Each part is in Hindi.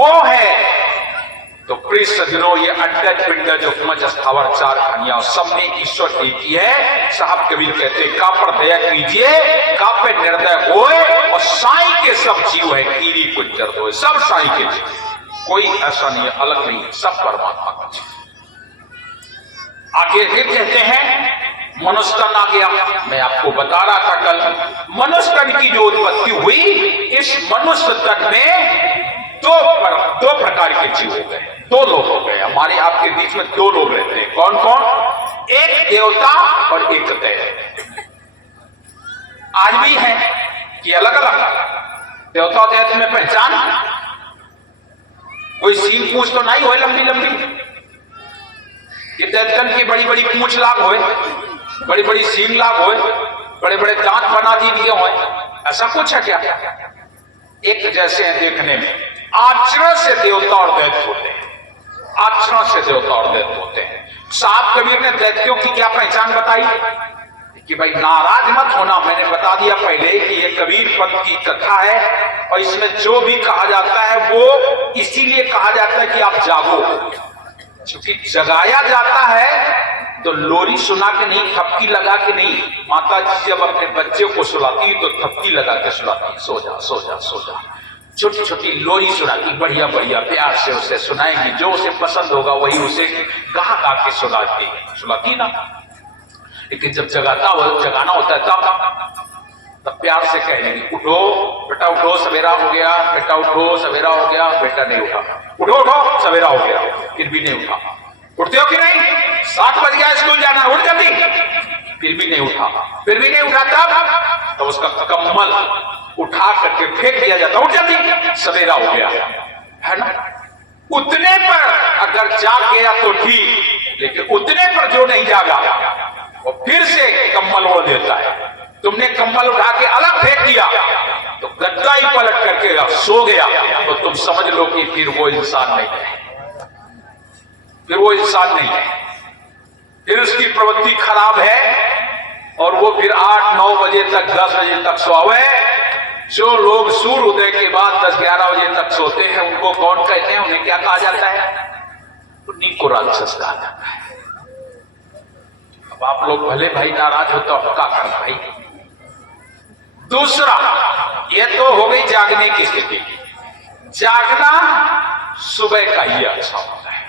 वो है। तो प्रिय सज्जनों, ये अड्डा पिंडा जो मज स्थावर चार खानियां सबने ईश्वर की है। साहब कबीर कहते का पर दया कीजिए, का पे निर्दय होए, और साईं के सब जीव है कीरी गुज्जर होए। सब साईं के जीव, कोई ऐसा नहीं है, अलग नहीं, सब परमात्मा का जीव। आगे फिर कहते हैं मनुष्य तन आ गया। मैं आपको बता रहा था कल, मनुष्य तन की जो उत्पत्ति हुई, इस मनुष्य तन में दो प्रकार के जीव हो गए, दो लोग हो गए। हमारे आपके बीच में दो लोग रहते हैं। कौन कौन? एक देवता और एक दैत्य। आज भी है कि अलग अलग देवता और दैत्य में पहचान, कोई सीन पूछ तो नहीं हो लंबी लंबी, कि दैत्यन की बड़ी बड़ी पूछ लाभ होए, बड़ी बड़ी सींग लाभ होए, बड़े बड़े दांत बना दिए होए, ऐसा कुछ है क्या? एक जैसे हैं देखने में। आचरण से देवता और दैत्य होते हैं, आचरण से देवता और दैत्य होते हैं। साहब कबीर ने दैत्यों की क्या पहचान बताई कि भाई नाराज मत होना, मैंने बता दिया पहले कि ये कबीर पंथ की कथा है, और इसमें जो भी कहा जाता है वो इसीलिए कहा जाता है कि आप जागो। क्योंकि जगाया जाता है तो लोरी सुना के नहीं, थपकी लगा के नहीं। माता जी जब अपने बच्चे को सुलाती तो थपकी लगा के सुलाती, सो जा सो जा सो जा। छोटी छोटी लोरी सुनाती, बढ़िया बढ़िया प्यार से उसे सुनाएंगी, जो उसे पसंद होगा वही उसे गा गा के सुलाती ना। लेकिन जब जगाना होता है तब प्यार से कहेंगे उठो बेटा उठो, सवेरा हो गया, बेटा उठो सवेरा हो गया। बेटा नहीं उठा, उठो उठो सवेरा हो गया, फिर भी नहीं उठा। उठते हो कि नहीं? 7 बज गया, स्कूल जाना, उठ जल्दी, फिर भी नहीं उठा, फिर भी नहीं उठा। तब तो उसका कम्बल उठा करके फेंक दिया जाता, उठ जल्दी, सवेरा हो गया, है ना। उतने पर अगर जाग गया तो ठीक, लेकिन उतने पर जो नहीं जागा वो फिर से कम्बल ओढ़ देता है। तुमने कम्बल उठा के अलग फेंक दिया तो गद्दा ही पलट करके सो गया, तो तुम समझ लो कि फिर वो इंसान नहीं है, फिर वो इंसान नहीं है, फिर उसकी प्रवृत्ति खराब है। और वो फिर 8-9 बजे तक 10 बजे तक सोए। जो लोग सूर्य उदय के बाद 10-11 बजे तक सोते हैं उनको कौन कहते हैं? उन्हें क्या कहा जाता है? उन्हीं को राक्षस कहा जाता है। अब आप लोग भले भाई नाराज हो तो क्या करना भाई। दूसरा, ये तो हो गई जागने की स्थिति। जागना सुबह का ही अच्छा होता है,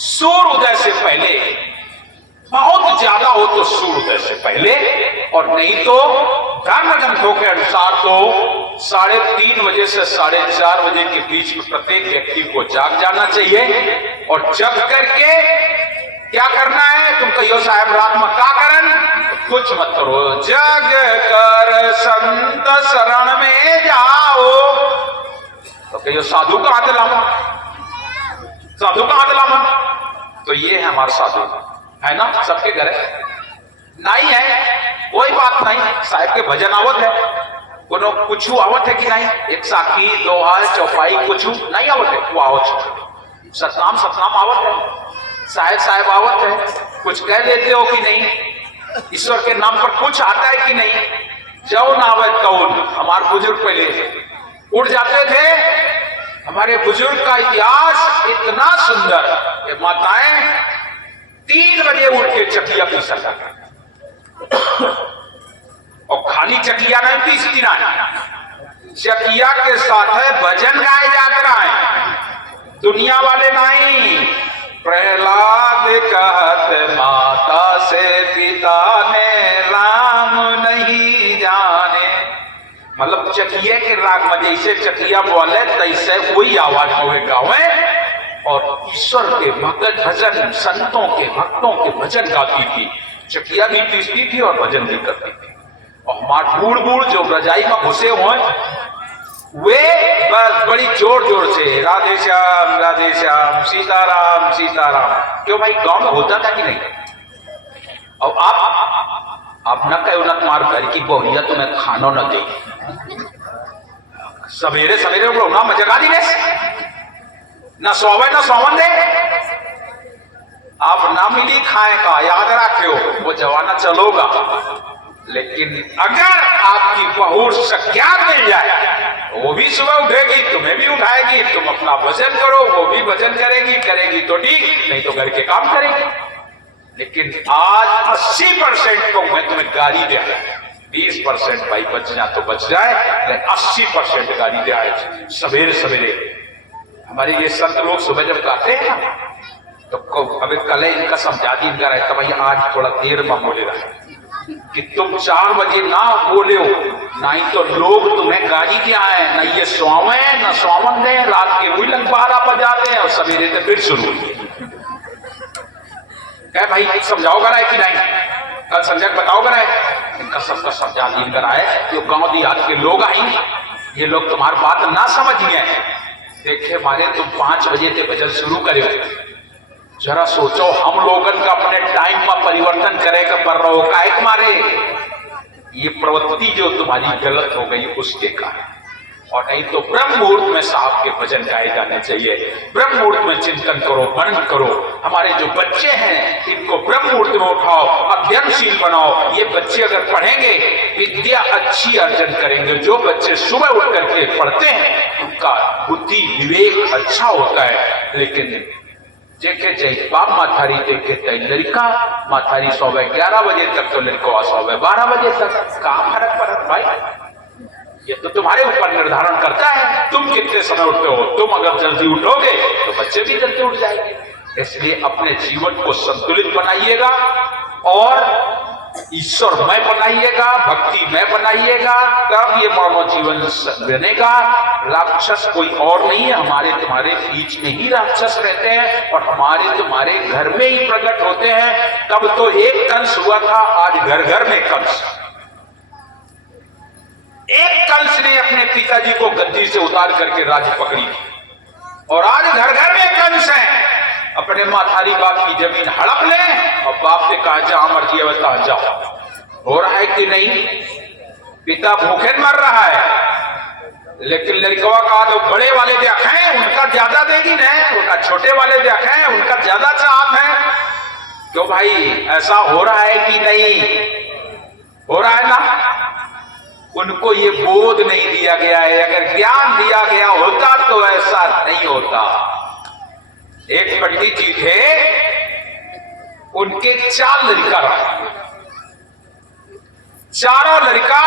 सूर्य उदय से पहले, बहुत ज्यादा हो तो सूर्य उदय से पहले, और नहीं तो धर्म ग्रंथों के अनुसार तो 3:30 बजे से 4:30 बजे के बीच में प्रत्येक व्यक्ति को जाग जाना चाहिए। और जग करके क्या करना है? तुम कहियो साहब रात में क्या करन? कुछ मत करो, जग कर संत शरण में जाओ। तो कहियो साधु का हाथ लाओ, साधु का हाथ लाओ। तो ये है हमारा साधु, है ना, सबके घर है। नहीं है कोई बात नहीं, साहब के भजन आवत है, कोनो कुछ आवत है कि नहीं? एक साखी दोहा चौपाई कुछ नहीं आवत है, वो आवत। सतनाम आवत है, साहेब आवत है, कुछ कह लेते हो कि नहीं? ईश्वर के नाम पर कुछ आता है कि नहीं? जौन आवत कौन। हमारे बुजुर्ग पहले उठ जाते थे। हमारे बुजुर्ग का इतिहास इतना सुंदर कि माताएं 3 बजे उठ के चकिया पीसा करती, और खाली चकिया नहीं पीसती ना, चकिया के साथ है भजन गाए जाते हैं, दुनिया वाले नहीं। प्रहलाद कहत माता से पिता ने राम नहीं जाने, मतलब चकिया के राग में जैसे चकिया बोले तैसे वही आवाज में गावे, और ईश्वर के भजन, संतों के भक्तों के भजन गाती थी। चकिया भी पीसती थी और भजन भी करती थी। और हमारे बूढ़ जो रजाई में घुसे हुए वे बस बड़ी जोर जोर से राधे श्याम सीताराम सीताराम। क्यों भाई, गांव में होता था कि नहीं? और आप न कहो न तुम्हारे घर की बहुरिया तुम्हें खाना न दे, सवेरे सवेरे ना मजगा दी न सोवे न सोवन दे। आप ना मिली खाए का, याद रखियो वो जमाना चलोगा। लेकिन अगर आपकी बहुत सख्यात मिल जाए वो भी सुबह उठेगी, तुम्हें भी उठाएगी, तुम अपना भजन करो, वो भी भजन करेगी तो ठीक, नहीं तो घर के काम करेगी। लेकिन आज 80% को मैं तुम्हें गाली दे रहा हूं। 20% भाई बच जा तो बच जाए, 80% गाली दे आए सवेरे सवेरे। हमारे ये संत लोग सुबह जब गाते हैं ना, तो अभी कल इनका समझा दी, इनका रहता भाई आज थोड़ा देर में बोलेगा कि तुम 4 बजे ना बोले हो, नहीं तो लोग तुम्हें गाली क्या है, ना ये सोवे ना सोवन दे, रात के वही लग 12 बजाते हैं और सवेरे से फिर शुरू। क्या भाई समझाओगा रहा है कि नहीं? कल संजय बताओगा रहा है, इनका सबका समझा दी इनका है। जो गांव देहात के लोग आएंगे, ये लोग तुम्हारी बात ना समझिए। देखे मारे तुम 5 बजे से भजन शुरू करे, जरा सोचो हम लोगन का अपने टाइम में परिवर्तन करेगा पर रहो काहे मारे। ये प्रवृत्ति जो तुम्हारी गलत हो गई उसके कारण। और नहीं तो ब्रह्म मुहूर्त में साहब के भजन गाए जाने चाहिए। ब्रह्म मुहूर्त में चिंतन करो, मनन करो। हमारे जो बच्चे हैं इनको ब्रह्म मुहूर्त में उठाओ, अध्ययनशील बनाओ। ये बच्चे अगर पढ़ेंगे विद्या अच्छी अर्जन करेंगे। जो बच्चे सुबह उठ करके पढ़ते हैं उनका बुद्धि विवेक अच्छा होता है। लेकिन जेके जय बाप माथारी देखे तय लड़का माथारी सोवे 11 बजे तक तो लड़का सोवे 12 बजे तक। कहाँ फर्क पड़ता भाई? ये तो तुम्हारे ऊपर निर्धारण करता है तुम कितने समय उठते हो। तुम अगर जल्दी उठोगे तो बच्चे भी जल्दी उठ जाएंगे। इसलिए अपने जीवन को संतुलित बनाइएगा और ईश्वरमय बनाइएगा, भक्ति में बनाइएगा, तब ये मानव जीवन बनेगा। राक्षस कोई और नहीं है, हमारे तुम्हारे बीच में ही राक्षस रहते हैं और हमारे तुम्हारे घर में ही प्रकट होते हैं। तब तो एक कंस हुआ था, आज घर घर में कंस। एक कंस ने अपने पिताजी को गद्दी से उतार करके राज्य पकड़ी और आज घर घर में कंस है। अपने माथारी बाप की जमीन हड़प ले और बाप से कहा जा मर्जी अवस्था जाओ। हो रहा है कि नहीं? पिता भूखे मर रहा है, लेकिन लड़कवा का जो बड़े वाले देखें उनका ज्यादा देगी न, उनका छोटे वाले देखें उनका ज्यादा चाहत है। क्यों भाई ऐसा हो रहा है कि नहीं हो रहा है ना? उनको ये बोध नहीं दिया गया है। अगर ज्ञान दिया गया होता तो ऐसा नहीं होता। एक पंडित जी थे, उनके 4 लड़का रहा। चारों लड़का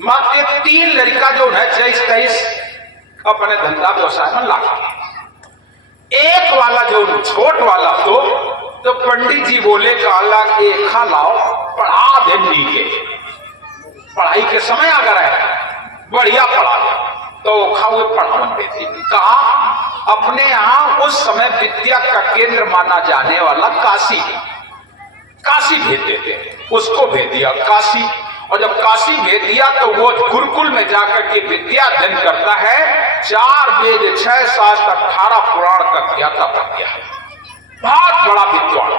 मात्र 3 लड़का जो है 23 अपने धंधा व्यवसाय में लगा। एक वाला जो छोट वाला तो पंडित जी बोले काला के खा लाओ पढ़ा दे नीचे। पढ़ाई के समय अगर है बढ़िया पढ़ा तो खाओ पढ़ावन देती। कहा अपने यहां उस समय विद्या का केंद्र माना जाने वाला काशी भेज देते। उसको भेज दिया काशी, और जब काशी भेज दिया तो वो गुरुकुल में जाकर के विद्या अध्ययन करता है। 4 वेद 6 शास्त्र 18 पुराण का ज्ञाता बन गया। बहुत बड़ा विद्वान।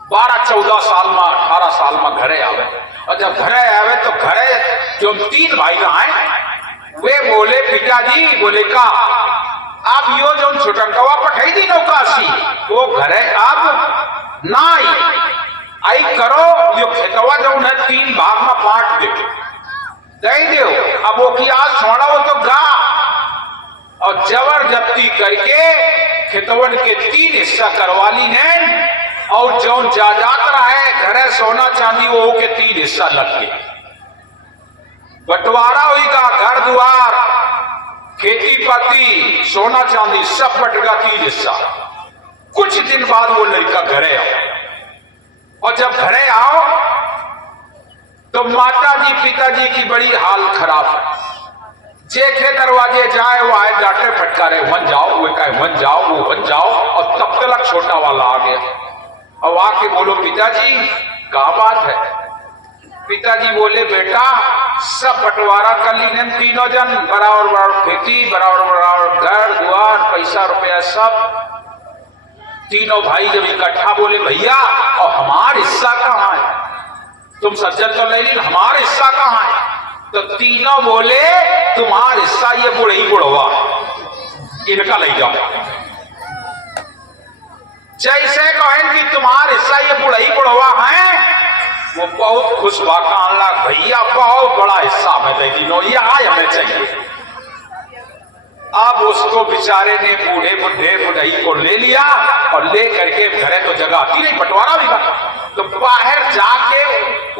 12-14 साल में 18 साल में घरे आवे, और जब घरे आवे तो घरे जो 3 भाई आए वे बोले पिताजी बोले का अब यो जो छोटकवा पठाई दी नो काशी वो घरे अब ना आई करो। यो खेतवा जो है 3 भाग में बांट दे दो। अब वो की आज छोड़ा हो तो गा, और जबरदस्ती करके खेतवन के 3 हिस्सा करवा ली ने। और जो जाजात रहा है घरे सोना चांदी वो के 3 हिस्सा लग गए। बंटवारा होगा, घर द्वार खेती पाती सोना चांदी सब बटगा 3 हिस्सा। कुछ दिन बाद वो लड़का घरे आओ, और जब घरे आओ तो माता जी पिताजी की बड़ी हाल खराब। जेखे दरवाजे जाए वो आए डांटे फटकारे वन जाओ, वो कहे वन जाओ, वो वन जाओ। और तब तक छोटा वाला आ गया और आके बोलो पिताजी क्या बात है? पिताजी बोले बेटा सब बंटवारा कर ली ने 3 जन, बराबर बराबर खेती, बराबर बराबर घर द्वार पैसा रुपया सब। 3 भाई जब इकट्ठा बोले भैया और हमारा हिस्सा कहाँ है? तुम सज्जन तो ले ली, हमारा हिस्सा कहाँ है? तो 3 बोले तुम्हारा हिस्सा ये बुढ़ई बुढ़वा, इनका ले जाओ। जैसे कहें कि तुम्हारा हिस्सा ये बुढ़ई बुढ़वा है, वो बहुत खुश बा, कहला भैया बहुत बड़ा हिस्सा हमें दे दी, ये आय हमें चाहिए। अब उसको बेचारे ने बूढ़े बुढ़े बुढ़ई को ले लिया और ले करके घरे तो जगह आती नहीं, बंटवारा भी था, तो बाहर जाके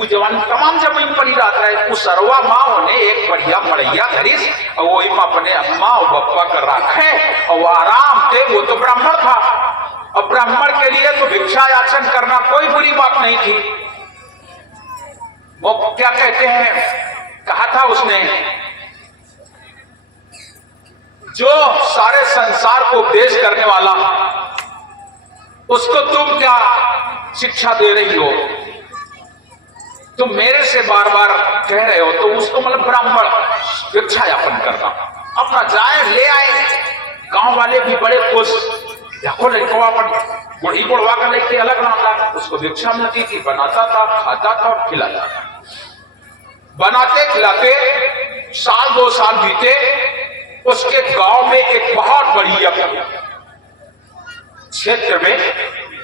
जवान तमाम जमीन पड़ी रहता है। उस सरवा माँ ने एक बढ़िया मड़ैया धरीस और वही में अपने अम्मा और बप्पा कर रखे और आराम थे। वो तो ब्राह्मण था और ब्राह्मण के लिए तो भिक्षा याचन करना कोई बुरी बात नहीं थी। वो क्या कहते हैं, कहा था उसने, जो सारे संसार को उपदेश करने वाला, उसको तुम क्या शिक्षा दे रही हो, तुम मेरे से बार बार कह रहे हो, तो उसको मतलब ब्राह्मण भिक्षा यापन करना, अपना जाए ले आए। गांव वाले भी बड़े खुश, देखो लड़का अपन बुढ़ी बुढ़वा कर लेके अलग नाम ला, उसको भिक्षा मिलती थी, बनाता था, खाता था और खिलाता था। बनाते खिलाते साल 2 साल बीते, उसके गांव में एक बहुत बड़ी क्षेत्र में,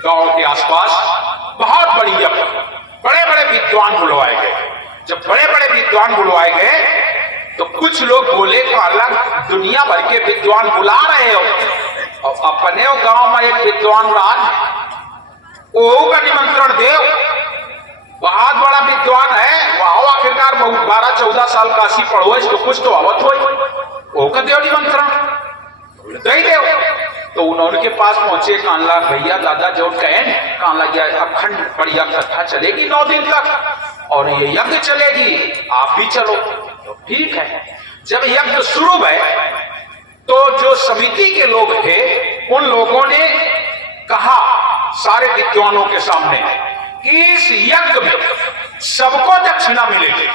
गांव के आसपास बहुत बड़ी बड़े बड़े विद्वान बुलवाए गए। जब बड़े बड़े विद्वान बुलवाए गए तो कुछ लोग बोले तो अलग दुनिया भर के विद्वान बुला रहे हो और अपने गांव में एक विद्वान राज ओहू का निमंत्रण दे, बहुत बड़ा विद्वान है, वह आखिरकार 12-14 साल काशी पढ़ो तो कुछ तो आवत हो, ओका देव निमंत्रण दे दे। तो उनके पास पहुंचे, कानला भैया दादा जो कहें, कानला गया अखंड बढ़िया कथा चलेगी 9 दिन तक और ये यज्ञ चलेगी, आप भी चलो। तो ठीक है। जब यज्ञ शुरू है तो जो समिति के लोग थे उन लोगों ने कहा सारे विद्वानों के सामने कि इस यज्ञ में सबको दक्षिणा मिलेगी,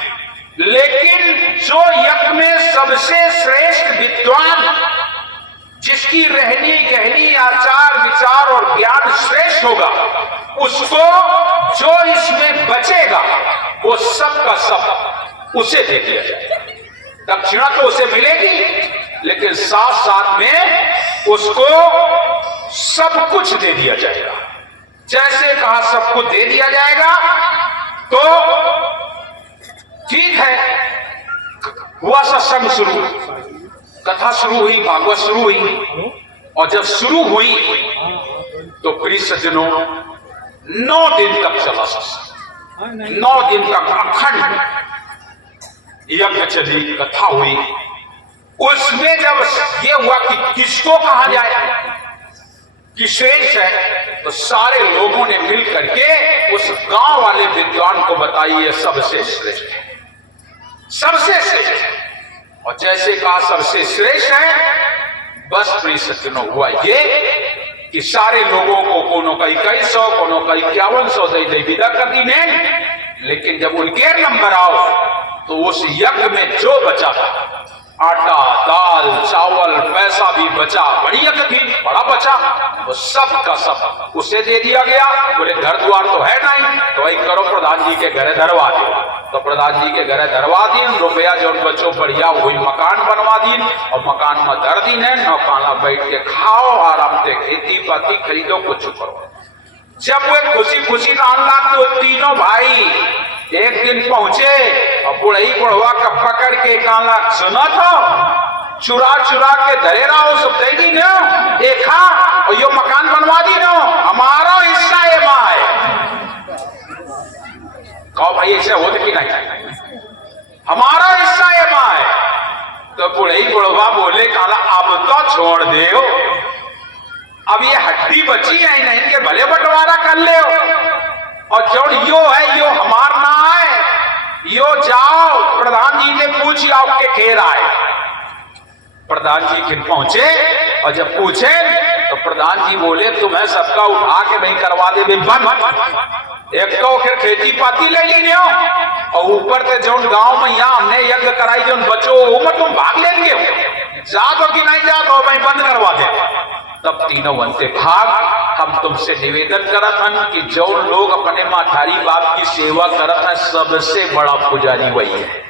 लेकिन जो यज्ञ में सबसे श्रेष्ठ विद्वान, जिसकी रहनी गहनी आचार विचार और ज्ञान श्रेष्ठ होगा, उसको जो इसमें बचेगा वो सब का सब उसे दे दिया जाएगा। दक्षिणा तो उसे मिलेगी, लेकिन साथ साथ में उसको सब कुछ दे दिया जाएगा। जैसे कहा सब कुछ दे दिया जाएगा, तो ठीक है। हुआ सत्संग शुरू, कथा शुरू हुई, भागवत शुरू हुई, और जब शुरू हुई तो प्रिय सज्जनों 9 दिन तक चला सत्संग, 9 दिन तक अखंड यज्ञ चली, कथा हुई। उसमें जब ये हुआ कि किसको कहा जाए कि श्रेष्ठ है, तो सारे लोगों ने मिल करके उस गांव वाले विद्वान को बताइए सबसे श्रेष्ठ है, सबसे श्रेष्ठ है। और जैसे कहा सबसे श्रेष्ठ है, बस प्रिय सज्जनों हुआ ये कि सारे लोगों को कोनो का 2100 कोनो का 5100 दे विदा कर दी ने। लेकिन जब उनके नंबर आओ तो उस यज्ञ में जो बचा था, आटा दाल चावल पैसा भी बचा, बड़ी यज्ञ थी, बड़ा बचा, वो सब का सब उसे दे दिया गया। बोले घर द्वार तो है नहीं, तो वही करो प्रधान जी के घरे धरवा दो। तो प्रधान जी के घरे धरवा दीन, रुपया जो बच्चों बढ़िया वही मकान बनवा दीन और मकान में धर दीन है, नौकाना बैठ के खाओ आराम से, खेती पाती खरीदो, कुछ करो। जब वो खुशी खुशी लाख तो तीनों भाई एक दिन पहुंचे और बुढ़ई बुढ़वा का पकड़ के काला सुना था, चुरा चुरा के धरे रहो, सब देगी न देखा और यो मकान बनवा दी न, हमारा हिस्सा है माँ है। कहो भाई ऐसे होते कि नहीं, हमारा हिस्सा है माँ है। तो बुढ़ई बुढ़वा बोले काला अब तो छोड़ दे, अब ये हड्डी बची है नहीं के भले बंटवारा कर ले, और जो यो है यो हमार ना है, यो जाओ प्रधान जी ने पूछ आपके घेर आए। प्रधान जी फिर पहुंचे और जब पूछे तो प्रधान जी बोले तुम्हें सबका उठा के नहीं करवा दे बंद, एक तो फिर खेती पाती ले ली और ऊपर से जो गांव में यहाँ हमने यज्ञ कराई जो बच्चों उम्र तुम भाग लेंगे, जा दो कि नहीं जा दो, मैं बंद करवा दे। तब तीनों बनते भाग। हम तुमसे निवेदन करत हन कि जो लोग अपने माठारी बाप की सेवा करत हैं सबसे बड़ा पुजारी वही है।